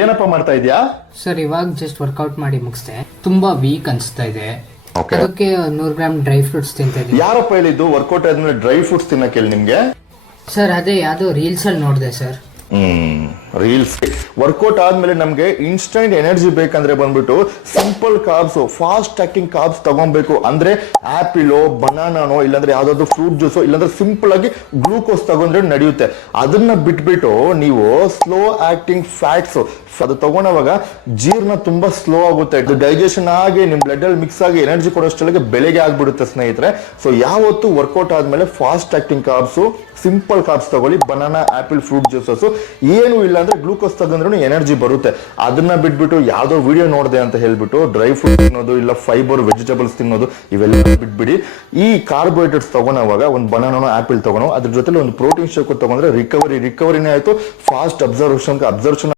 ಏನಪ್ಪ ಮಾಡ್ತಾ ಇದ್ಯಾ? ಸರ್ ಇವಾಗ ಜಸ್ಟ್ ವರ್ಕೌಟ್ ಮಾಡಿ ಮುಗಿಸ್ದೆ. ತುಂಬಾ ವೀಕ್ ಅನ್ಸ್ತಾ ಇದೆ. Okay. ಅದಕ್ಕೆ 100 ಗ್ರಾಮ್ ಡ್ರೈ ಫ್ರೂಟ್ಸ್ ತಿಂತಾ ಇದ್ದೀನಿ. ಯಾರಪ್ಪ ಹೇಳಿದ್ದು ವರ್ಕೌಟ್ ಆದ್ಮೇಲೆ ಡ್ರೈ ಫ್ರೂಟ್ಸ್ ತಿನ್ನಕ್ಕೆ ಹೇಳಿ ನಿಮ್ಗೆ? ಸರ್ ಅದೇ ಯಾವ್ದೋ ರೀಲ್ಸ್ ಅಲ್ಲಿ ನೋಡಿದೆ ಸರ್. ರೀಲ್ಸ್ ವರ್ಕೌಟ್ ಆದ್ಮೇಲೆ ನಮ್ಗೆ ಇನ್ಸ್ಟೆಂಟ್ ಎನರ್ಜಿ ಬೇಕಂದ್ರೆ ಬಂದ್ಬಿಟ್ಟು simple carbs, fast acting carbs ತಗೊಬೇಕು. ಅಂದ್ರೆ ಆಪಿಲೋ, ಬನಾನಾನೋ, ಇಲ್ಲಾಂದ್ರೆ ಯಾವ್ದಾದ್ರು ಫ್ರೂಟ್ ಜ್ಯೂಸೋ, ಇಲ್ಲಾಂದ್ರೆ ಸಿಂಪಲ್ ಆಗಿ ಗ್ಲೂಕೋಸ್ ತಗೊಂಡ್ರೆ ನಡೆಯುತ್ತೆ. ಅದನ್ನ ಬಿಟ್ಬಿಟ್ಟು ನೀವು ಸ್ಲೋ ಆಕ್ಟಿಂಗ್ ಫ್ಯಾಟ್ಸ್ ಅದು ತಗೊಂಡವಾಗ ಜೀರ್ಣ ತುಂಬಾ ಸ್ಲೋ ಆಗುತ್ತೆ. ಡೈಜೆಷನ್ ಆಗಿ ನಿಮ್ ಬ್ಲಡ್ ಅಲ್ಲಿ ಮಿಕ್ಸ್ ಆಗಿ ಎನರ್ಜಿ ಕೊಡೋಷ್ಟೊಳಗೆ ಬೆಳಗ್ಗೆ ಆಗ್ಬಿಡುತ್ತೆ ಸ್ನೇಹಿತರೆ. ಸೊ ಯಾವತ್ತು ವರ್ಕೌಟ್ ಆದ್ಮೇಲೆ fast acting carbs, simple carbs ತಗೊಳ್ಳಿ. ಬನಾನಾ, ಆಪಲ್, ಫ್ರೂಟ್ ಜ್ಯೂಸಸ್ ಏನು ಇಲ್ಲ ಅಂದ್ರೆ ಗ್ಲೂಕೋಸ್ ತಗೊಂಡ್ರು ಎನರ್ಜಿ ಬರುತ್ತೆ. ಅದನ್ನ ಬಿಟ್ಬಿಟ್ಟು ಯಾವ್ದೋ ವಿಡಿಯೋ ನೋಡಿದೆ ಅಂತ ಹೇಳ್ಬಿಟ್ಟು ಡ್ರೈ ಫ್ರೂಟ್ ತಿನ್ನೋದು, ಇಲ್ಲ ಫೈಬರ್ ವೆಜಿಟೇಬಲ್ಸ್ ತಿನ್ನೋದು ಇವೆಲ್ಲ ಬಿಟ್ಬಿಡಿ. ಈ ಕಾರ್ಬೋಹೈಡ್ರೇಟ್ಸ್ ತಗೊಳವಾಗ ಒಂದು ಬನಾನೋ, ಆಪಲ್ ತಗೊಳೋ, ಅದ್ರ ಜೊತೆ ಒಂದು ಪ್ರೋಟೀನ್ ಶೇಕ್ ತಗೊಂಡ್ರೆ ರಿಕವರಿನೇ ಆಯ್ತು. Fast observation